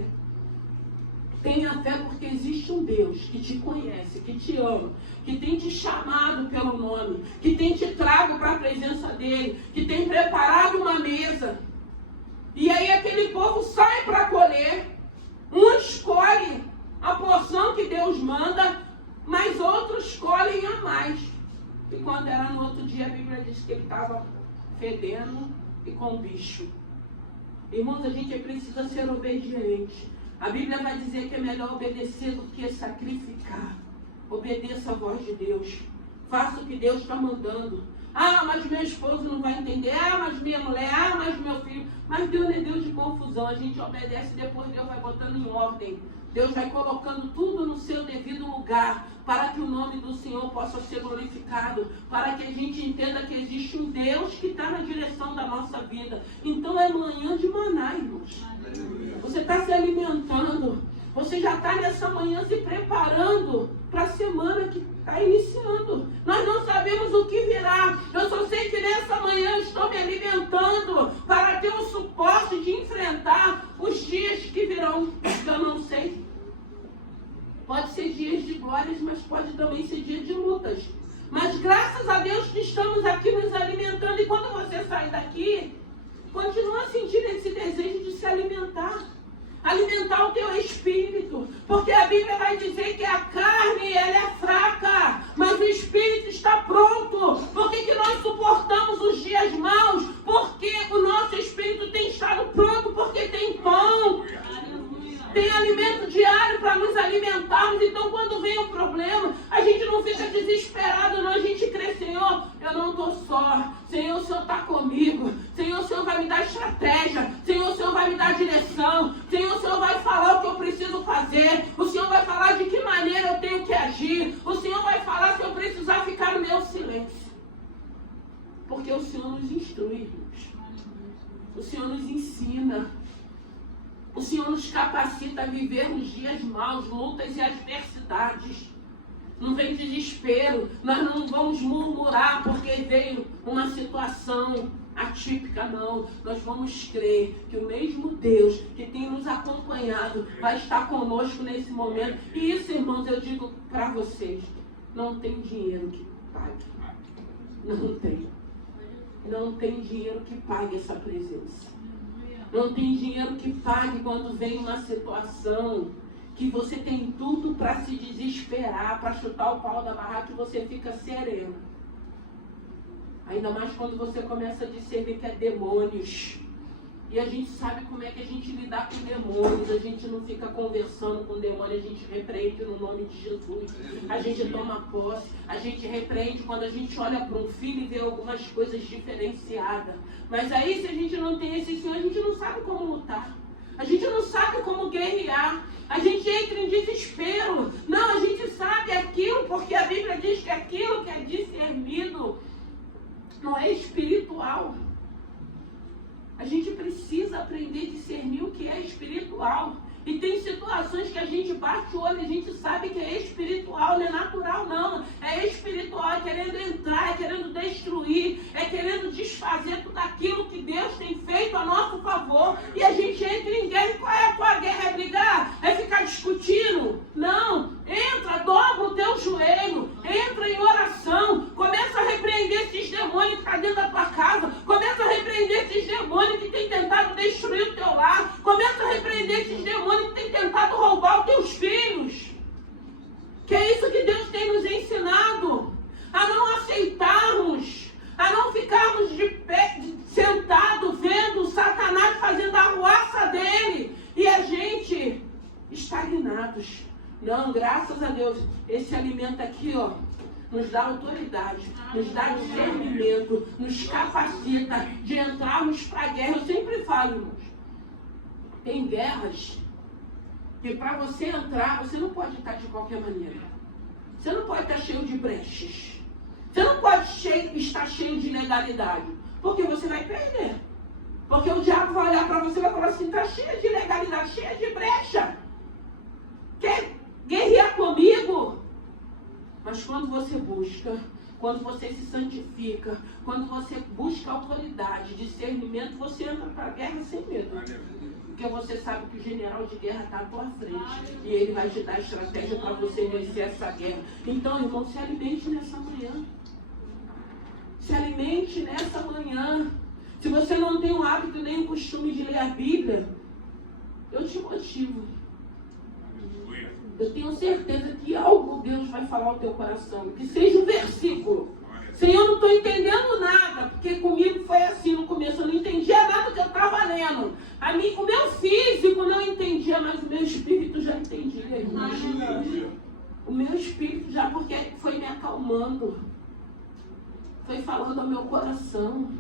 Tenha fé porque existe um Deus que te conhece, que te ama, que tem te chamado pelo nome, que tem te trago para a presença dele, que tem preparado uma mesa. E aí aquele povo sai para colher. Um escolhe a porção que Deus manda, mas outros escolhem a mais. E quando era no outro dia, a Bíblia diz que ele estava fedendo e com bicho. Irmãos, a gente precisa ser obediente. A Bíblia vai dizer que é melhor obedecer do que sacrificar. Obedeça a voz de Deus. Faça o que Deus está mandando. Ah, mas meu esposo não vai entender. Ah, mas minha mulher. Ah, mas meu filho. Mas Deus não é Deus de confusão. A gente obedece e depois Deus vai botando em ordem. Deus vai colocando tudo no seu devido lugar, para que o nome do Senhor possa ser glorificado, para que a gente entenda que existe um Deus que está na direção da nossa vida. Então é manhã de maná, irmãos. Você está se alimentando, você já está nessa manhã se preparando para a semana que está iniciando. Nós não sabemos o que virá. Eu só sei que nessa manhã eu estou me alimentando para ter o suporte de enfrentar os dias que virão. Eu não sei. Pode ser dias de glórias, mas pode também ser dias de lutas. Mas graças a Deus que estamos aqui nos alimentando. E quando você sai daqui, continua sentindo esse desejo de se alimentar. Alimentar o teu espírito. Porque a Bíblia vai dizer que a carne ela é fraca, mas o espírito está pronto. Por que nós suportamos os dias maus? Porque o nosso espírito tem estado pronto, porque tem pão. Tem alimento diário para nos alimentarmos. Então quando vem um problema, a gente não fica desesperado, não. A gente crê, Senhor, eu não estou só. Senhor, o Senhor está comigo. Senhor, o Senhor vai me dar estratégia. Senhor, o Senhor vai me dar direção. Senhor, o Senhor vai falar o que eu preciso fazer. O Senhor vai falar de que maneira eu tenho que agir. O Senhor vai falar se eu precisar ficar no meu silêncio. Porque o Senhor nos instrui, irmãos. O Senhor nos ensina. O Senhor nos capacita a viver nos dias maus, lutas e adversidades. Não vem desespero. Nós não vamos murmurar porque veio uma situação atípica, não. Nós vamos crer que o mesmo Deus que tem nos acompanhado vai estar conosco nesse momento. E isso, irmãos, eu digo para vocês. Não tem dinheiro que pague. Não tem. Não tem dinheiro que pague essa presença. Não tem dinheiro que pague quando vem uma situação que você tem tudo para se desesperar, para chutar o pau da barraca e você fica sereno. Ainda mais quando você começa a discernir que é demônios. E a gente sabe como é que a gente lidar com demônios. A gente não fica conversando com demônio, a gente repreende no nome de Jesus. A gente toma posse, a gente repreende quando a gente olha para um filho e vê algumas coisas diferenciadas. Mas aí, se a gente não tem esse Senhor, a gente não sabe como lutar. A gente não sabe como guerrear. A gente entra em desespero. Não, a gente sabe aquilo, porque a Bíblia diz que aquilo que é discernido não é espiritual. A gente precisa aprender a discernir o que é espiritual. E tem situações que a gente bate o olho e a gente sabe que é espiritual, não é natural não. É espiritual, é querendo entrar, é querendo destruir, é querendo desfazer tudo aquilo que Deus tem feito a nosso favor. E a gente entra em guerra. E qual é a tua guerra? É brigar? É ficar discutindo? Não. Entra, dobra o teu joelho, entra em oração, começa a repreender esses demônios que estão dentro da tua casa, começa a repreender esses demônios que têm tentado destruir o teu lar, começa a repreender esses demônios que têm tentado roubar os teus filhos. Que é isso que Deus tem nos ensinado, a não aceitar ficarmos de pé, sentados, vendo Satanás fazendo a arruaça dele e a gente estagnados. Não, graças a Deus, esse alimento aqui, ó, nos dá autoridade, nos dá discernimento, nos capacita de entrarmos para a guerra. Eu sempre falo, irmãos, tem guerras que para você entrar, você não pode estar de qualquer maneira. Você não pode estar cheio de brechas. Você não pode estar cheio de ilegalidade, porque você vai perder. Porque o diabo vai olhar para você e vai falar assim, está cheia de ilegalidade, cheia de brecha. Quer guerrear comigo? Mas quando você busca, quando você se santifica, quando você busca autoridade, discernimento, você entra para a guerra sem medo. Porque você sabe que o general de guerra está à tua frente. E ele vai te dar estratégia para você vencer essa guerra. Então, irmão, se alimente nessa manhã. Se alimente nessa manhã. Se você não tem o hábito nem o costume de ler a Bíblia, eu te motivo. Eu tenho certeza que algo Deus vai falar ao teu coração. Que seja um versículo. Senhor, eu não estou entendendo nada. Porque comigo foi assim no começo. Eu não entendia nada do que eu estava lendo. O meu físico não entendia, mas o meu espírito já entendia. O meu espírito já, porque foi me acalmando. Foi falando ao meu coração.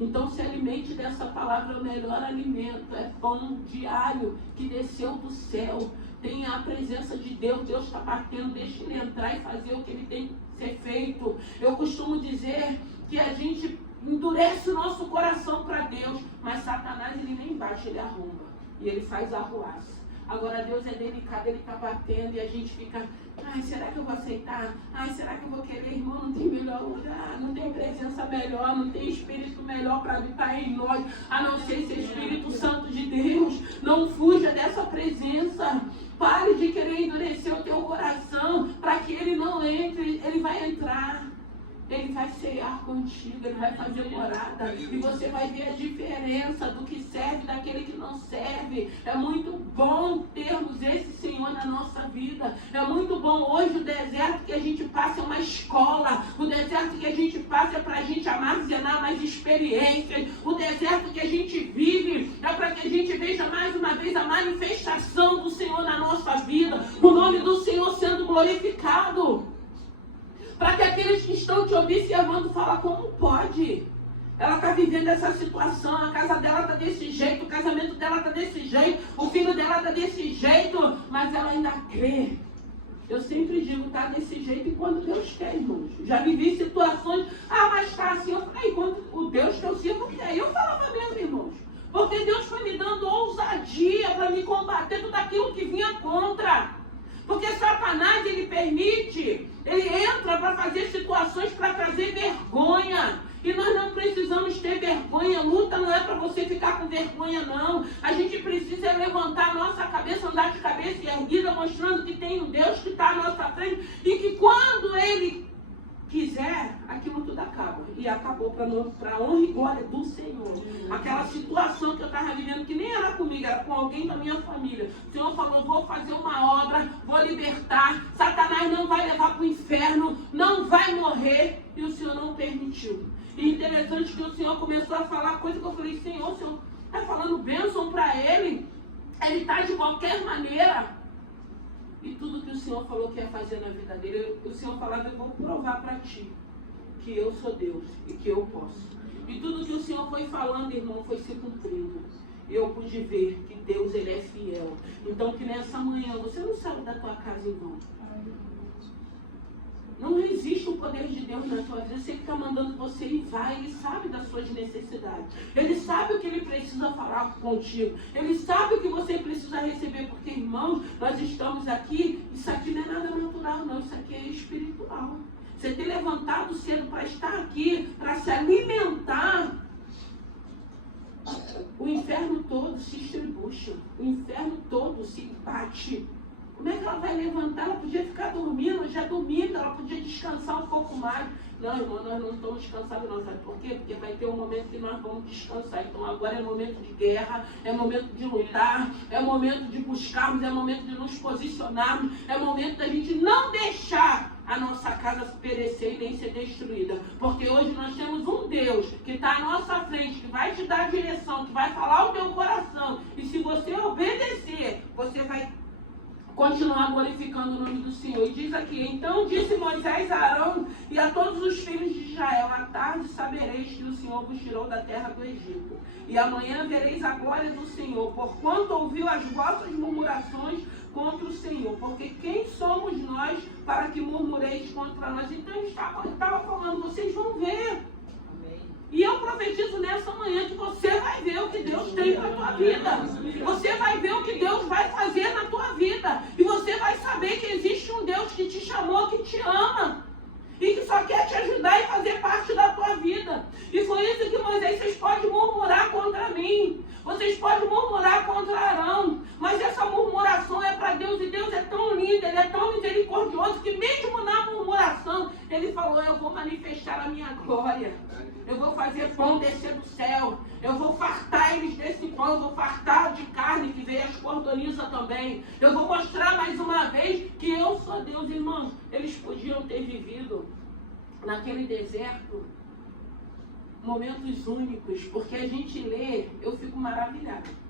Então se alimente dessa palavra, o melhor alimento. É pão diário que desceu do céu. Tem a presença de Deus, Deus está batendo, deixa ele entrar e fazer o que ele tem que ser feito. Eu costumo dizer que a gente endurece o nosso coração para Deus, mas Satanás ele nem bate, ele arromba e ele faz arruaça. Agora Deus é delicado, ele está batendo e a gente fica, ai, será que eu vou aceitar? Ai, será que eu vou querer? Irmão, não tem melhor lugar, não tem presença melhor, não tem espírito melhor para habitar em nós, a não ser esse Espírito Santo de Deus. Não fuja dessa presença. Pare de querer endurecer o teu coração para que ele não entre. Ele vai entrar. Ele vai cear contigo, ele vai fazer morada. E você vai ver a diferença do que serve daquele que não serve. É muito bom termos esse Senhor na nossa vida. É muito bom. Hoje o deserto que a gente passa é uma escola. O deserto que a gente passa é para a gente armazenar mais experiências. O deserto que a gente vive é para que a gente veja mais uma vez a manifestação do Senhor na nossa vida. O nome do Senhor sendo glorificado. Para que aqueles que estão te observando falem, como pode? Ela está vivendo essa situação, a casa dela está desse jeito, o casamento dela está desse jeito, o filho dela está desse jeito, mas ela ainda crê. Eu sempre digo, está desse jeito enquanto Deus quer, irmãos. Já vivi situações, mas está assim, eu falei, enquanto o Deus que eu sirvo quer. Eu falava mesmo, irmãos, porque Deus foi me dando ousadia para me combater tudo aquilo que vinha contra. Porque Satanás, ele permite, ele entra para fazer situações para trazer vergonha. E nós não precisamos ter vergonha. Luta não é para você ficar com vergonha, não. A gente precisa levantar a nossa cabeça, andar de cabeça erguida, mostrando que tem um Deus que está à nossa frente. E que quando ele quiser, aquilo tudo acaba. E acabou para a honra e glória do Senhor. Aquela situação que eu estava vivendo, que nem era comigo, era com alguém da minha família. O Senhor falou, vou fazer uma obra, vou libertar. Satanás não vai levar para o inferno, não vai morrer. E o Senhor não permitiu. E interessante que o Senhor começou a falar coisa que eu falei, Senhor, o Senhor está falando bênção para ele. Ele está de qualquer maneira. E tudo que o Senhor falou que ia fazer na vida dele, o Senhor falava, eu vou provar para ti que eu sou Deus e que eu posso. E tudo que o Senhor foi falando, irmão, foi se cumprindo. E eu pude ver que Deus, ele é fiel. Então que nessa manhã, você não saiu da tua casa em vão. Não resiste o poder de Deus na tua vida. Você fica mandando você ir, vai. Ele sabe das suas necessidades. Ele sabe o que ele precisa falar contigo. Ele sabe o que você precisa receber. Porque, irmãos, nós estamos aqui. Isso aqui não é nada natural, não. Isso aqui é espiritual. Você ter levantado cedo para estar aqui, para se alimentar. O inferno todo se estribucha. O inferno todo se bate. Como é que ela vai levantar? Ela podia ficar dormindo, já dormindo, ela podia descansar um pouco mais. Não, irmão, nós não estamos descansados não, sabe por quê? Porque vai ter um momento que nós vamos descansar. Então agora é momento de guerra, é momento de lutar, é momento de buscarmos, é momento de nos posicionarmos, é momento da gente não deixar a nossa casa perecer e nem ser destruída. Porque hoje nós temos um Deus que está à nossa frente, que vai te dar direção, que vai falar o teu coração. E se você obedecer, você vai continuar glorificando o nome do Senhor. E diz aqui: então disse Moisés a Arão e a todos os filhos de Israel: à tarde sabereis que o Senhor vos tirou da terra do Egito, e amanhã vereis a glória do Senhor, porquanto ouviu as vossas murmurações contra o Senhor. Porque quem somos nós para que murmureis contra nós? Então ele estava falando: vocês vão ver. E eu profetizo nessa manhã que você vai ver o que Deus tem para a tua vida. Você vai ver o que Deus vai fazer na tua vida. E você vai saber que existe um Deus que te chamou, que te ama. E que só quer te ajudar e fazer parte da tua vida. E foi isso que Moisés: vocês podem murmurar contra mim. Vocês podem murmurar contra Arão. Mas essa murmuração é para Deus. E Deus é tão lindo, Ele é tão misericordioso, que mesmo na murmuração, Ele falou: eu vou manifestar a minha glória. Eu vou fazer pão descer do céu. Eu vou fartar eles desse pão. Eu vou fartar de carne, que veio as cordoniças também. Eu vou mostrar mais uma vez que eu sou Deus. Irmãos, eles podiam ter vivido naquele deserto momentos únicos. Porque a gente lê, eu fico maravilhada.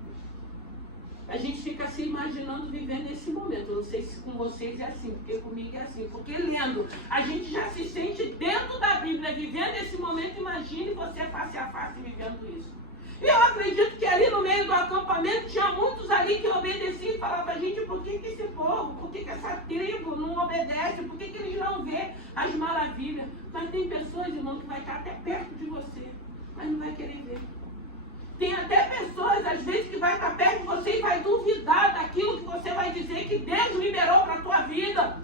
A gente fica se imaginando vivendo esse momento. Eu não sei se com vocês é assim, porque comigo é assim. Porque lendo, a gente já se sente dentro da Bíblia, vivendo esse momento. Imagine você face a face vivendo isso. E eu acredito que ali no meio do acampamento tinha muitos ali que obedeciam e falavam: gente, por que esse povo, por que essa tribo não obedece? Por que eles não vê as maravilhas? Mas tem pessoas, irmão, que vai estar até perto de você, mas não vai querer ver. Tem até pessoas, às vezes, que vai estar perto de você e vai duvidar daquilo que você vai dizer que Deus liberou para a tua vida.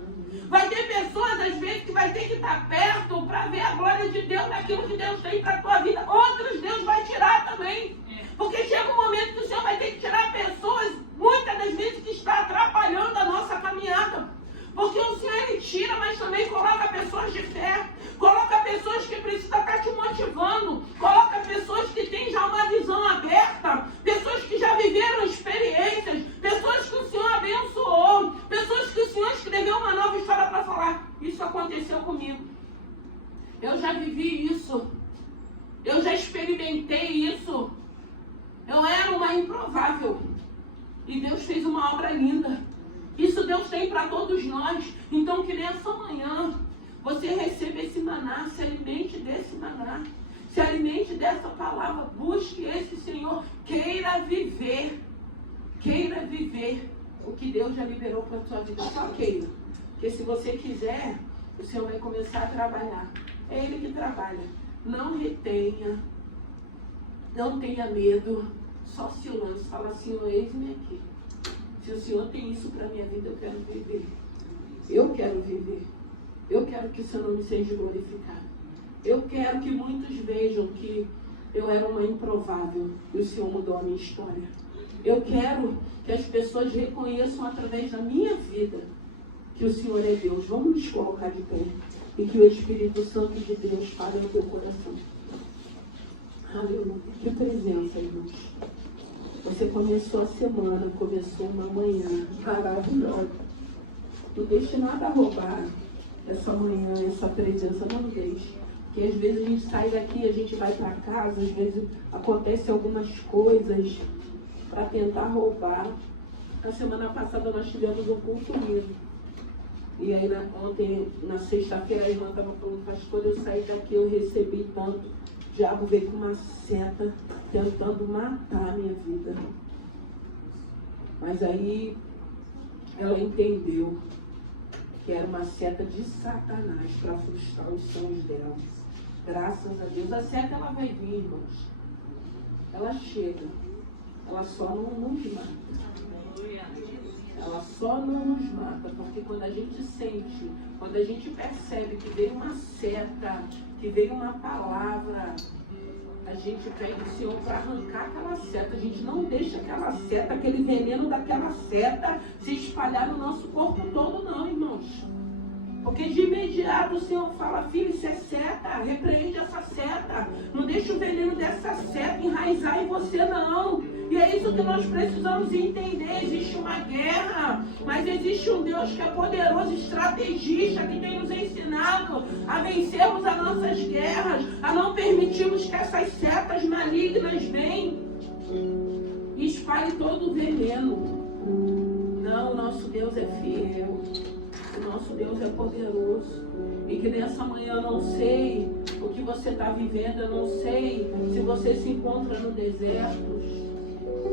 Vai ter pessoas, às vezes, que vai ter que estar perto para ver a glória de Deus naquilo que Deus tem para a tua vida. Outros Deus vai tirar também. Porque chega um momento que o Senhor vai ter que tirar pessoas, muitas das vezes, que está atrapalhando a nossa caminhada. Porque o Senhor, Ele tira, mas também coloca pessoas de fé. Coloca pessoas que precisam estar te motivando. Coloca pessoas que têm já uma visão aberta. Pessoas que já viveram experiências. Pessoas que o Senhor abençoou. Pessoas que o Senhor escreveu uma nova história para falar: isso aconteceu comigo. Eu já vivi isso. Eu já experimentei isso. Eu era uma improvável. E Deus fez uma obra linda. Isso Deus tem para todos nós. Então que nessa manhã você receba esse maná, se alimente desse maná, se alimente dessa palavra, busque esse Senhor, queira viver o que Deus já liberou para a tua vida. Só queira, porque se você quiser, o Senhor vai começar a trabalhar. É Ele que trabalha. Não retenha, não tenha medo, só se lance, fala: Senhor, eis-me aqui. Se o Senhor tem isso para a minha vida, eu quero viver. Eu quero viver. Eu quero que o seu nome seja glorificado. Eu quero que muitos vejam que eu era uma improvável e o Senhor mudou a minha história. Eu quero que as pessoas reconheçam através da minha vida que o Senhor é Deus. Vamos nos colocar de pé e que o Espírito Santo de Deus fale no teu coração. Aleluia. Que presença, irmãos. Você começou a semana, começou uma manhã maravilhosa. Não deixe nada roubar essa manhã, essa presença, não deixe. Porque às vezes a gente sai daqui, a gente vai para casa, às vezes acontecem algumas coisas para tentar roubar. Na semana passada nós tivemos um culto lindo. E aí ontem, na sexta-feira, a irmã estava falando: pastor, eu saí daqui, eu recebi tanto. O diabo veio com uma seta tentando matar a minha vida. Mas aí ela entendeu que era uma seta de Satanás para frustrar os sonhos dela. Graças a Deus. A seta, ela vai vir, irmãos. Ela chega. Ela só não nos mata. Ela só não nos mata, porque quando a gente sente, quando a gente percebe que veio uma seta, que veio uma palavra, a gente pede o Senhor para arrancar aquela seta. A gente não deixa aquela seta, aquele veneno daquela seta se espalhar no nosso corpo todo, não, irmãos. Porque de imediato o Senhor fala: filho, isso é seta, repreende essa seta. Não deixa o veneno dessa seta enraizar em você, não. E aí é isso que nós precisamos entender. Existe uma guerra, mas existe um Deus que é poderoso, estrategista, que tem nos ensinado a vencermos as nossas guerras, a não permitirmos que essas setas malignas venham e espalhem todo o veneno. Não, o nosso Deus é fiel, o nosso Deus é poderoso. E que nessa manhã eu não sei o que você está vivendo, eu não sei se você se encontra no deserto.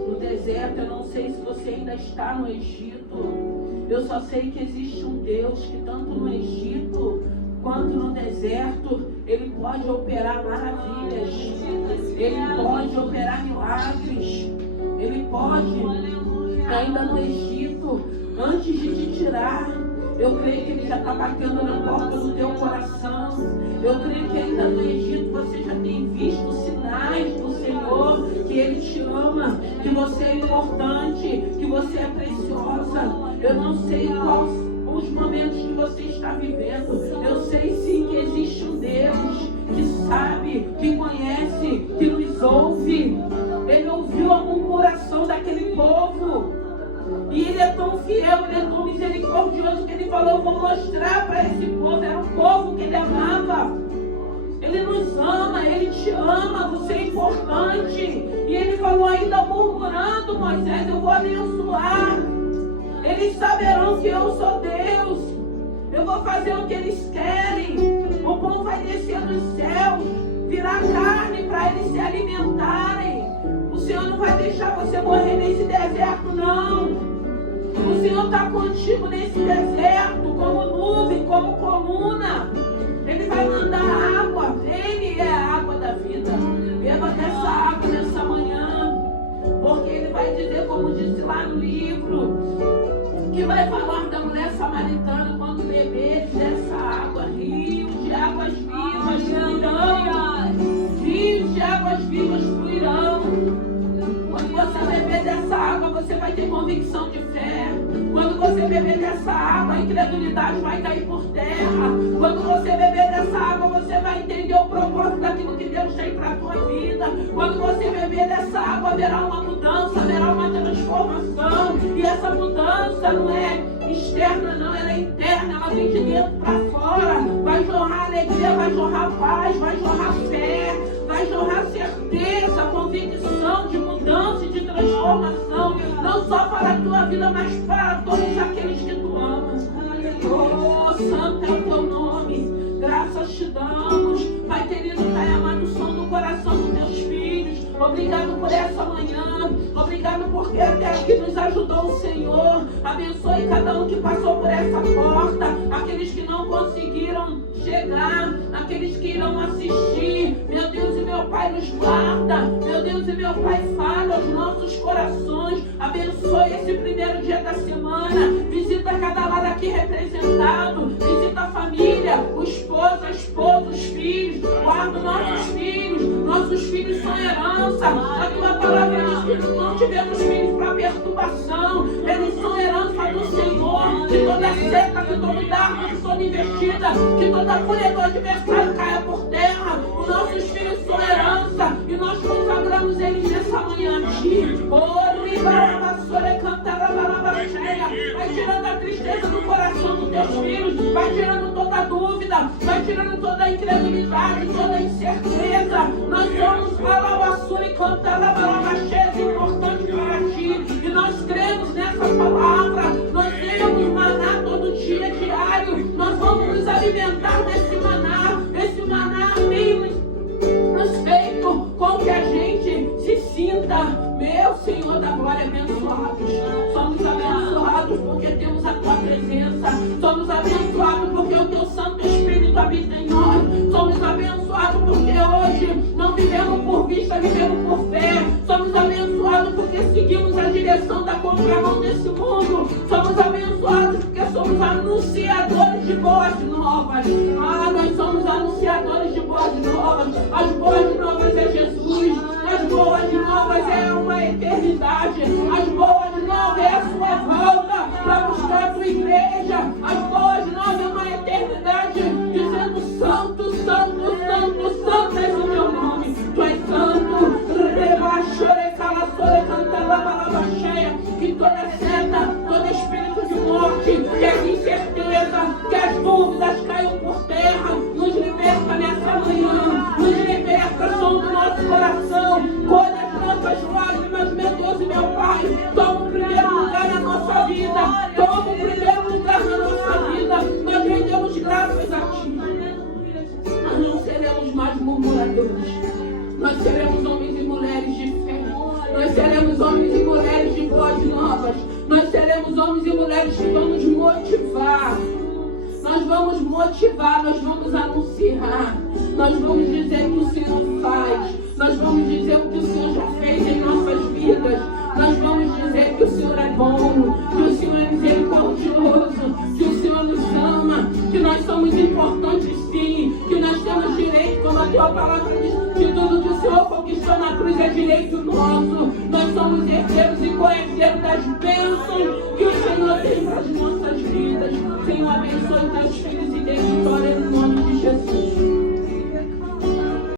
No deserto, eu não sei se você ainda está no Egito. Eu só sei que existe um Deus que tanto no Egito quanto no deserto, Ele pode operar maravilhas. Ele pode operar milagres. Ele pode, ainda no Egito, antes de te tirar, eu creio que Ele já está batendo na porta do teu coração. Eu creio que ainda no Egito você já tem visto sinais do Senhor, que Ele te ama, que você é importante, que você é preciosa. Eu não sei quais os momentos que você está vivendo. Eu sei sim que existe um Deus que sabe, que conhece, que nos ouve. Ele ouviu a murmuração daquele povo. E Ele é tão fiel, Ele é tão misericordioso que Ele falou: eu vou mostrar para esse povo. Era um povo que Ele amava. Ele nos ama, Ele te ama, você é importante. E Ele falou ainda murmurando: Moisés, eu vou abençoar. Eles saberão que eu sou Deus. Eu vou fazer o que eles querem. O pão vai descer dos céus, virar carne para eles se alimentarem. O Senhor não vai deixar você morrer nesse deserto, não. O Senhor está contigo nesse deserto, como nuvem, como coluna. Ele vai mandar água. Ele é a água da vida. Beba dessa água nessa manhã. Porque Ele vai dizer, como disse lá no livro, que vai falar da mulher samaritana: quando beberes dessa água, rios de águas vivas fluirão. Rios de águas vivas fluirão. Quando você beber dessa água, você vai ter convicção de fé. Quando você beber dessa água, a incredulidade vai cair por terra. Quando você beber dessa água, você vai entender o propósito daquilo que Deus tem para a tua vida. Quando você beber dessa água, haverá uma mudança, haverá uma transformação. E essa mudança não é externa, não, ela é interna, ela vem de dentro para fora. Vai jorrar alegria, vai jorrar paz, vai jorrar fé, vai jorrar certeza, convicção de mudança e de transformação, não só para a tua vida, mas para todos aqueles que tu amas. Oh, santo é o teu nome, graças te damos. Pai querido, Pai amado, o som do coração dos teus filhos. Obrigado por essa manhã, obrigado porque até aqui nos ajudou o Senhor. Abençoe cada um que passou por essa porta, aqueles que não conseguiram chegar, aqueles que irão assistir. Meu Deus e meu Pai, nos guarda. Meu Deus e meu Pai, fala aos nossos corações. Abençoe esse primeiro dia da semana. Visita cada lar aqui representado. Visita a família, o esposo, a esposa, os filhos. Guarda nossos filhos. Nossos filhos são herança. A tua palavra diz que não tivemos filhos para perturbação. Eles são herança do Senhor. Que toda seta, que todo dardo, que toda investida, que toda fúria do adversário caia por terra. Os nossos filhos são herança e nós consagramos eles nessa manhã a Ti. Vai tirando a tristeza do coração dos teus filhos, vai tirando toda a dúvida, vai tirando toda a incredulidade, toda a incerteza. Nós somos alabaçu e cantarabalabaxés importantes para Ti, e nós cremos nessa palavra. Nós temos maná todo dia, diário. Nós vamos nos alimentar desse maná. Esse maná tem nos feito com que a gente se sinta, meu Senhor da glória, abençoados. Somos abençoados porque temos a Tua presença. Somos abençoados porque o Teu Santo Espírito habita em nós. Somos abençoados porque hoje não vivemos por vista, vivemos por fé. Somos abençoados porque seguimos a direção da contramão desse mundo. Somos abençoados porque somos anunciadores de boas novas. Nós somos anunciadores de boas novas. As boas novas é Jesus. As boas novas é uma eternidade. As boas novas é a sua volta para buscar a tua igreja. As boas novas é uma eternidade dizendo: santo, santo, santo, santo és o teu nome. Tu és santo. Rebaixore, calaçore, cantala. murmuradores. Nós seremos homens e mulheres de fé. Nós seremos homens e mulheres de boas novas. Nós seremos homens e mulheres que vamos motivar. Nós vamos motivar, nós vamos anunciar. Nós vamos dizer o que o Senhor faz. Nós vamos dizer o que o Senhor já fez em nossas vidas. Nós vamos dizer que o Senhor é bom, que o Senhor é misericordioso, que o Senhor nos ama, que nós somos importantes sim, que nós temos direito, como a tua palavra diz, que tudo que o Senhor conquistou na cruz é direito nosso. Nós somos herdeiros e co-herdeiros das bênçãos que o Senhor tem para as nossas vidas. Senhor, abençoe teus filhos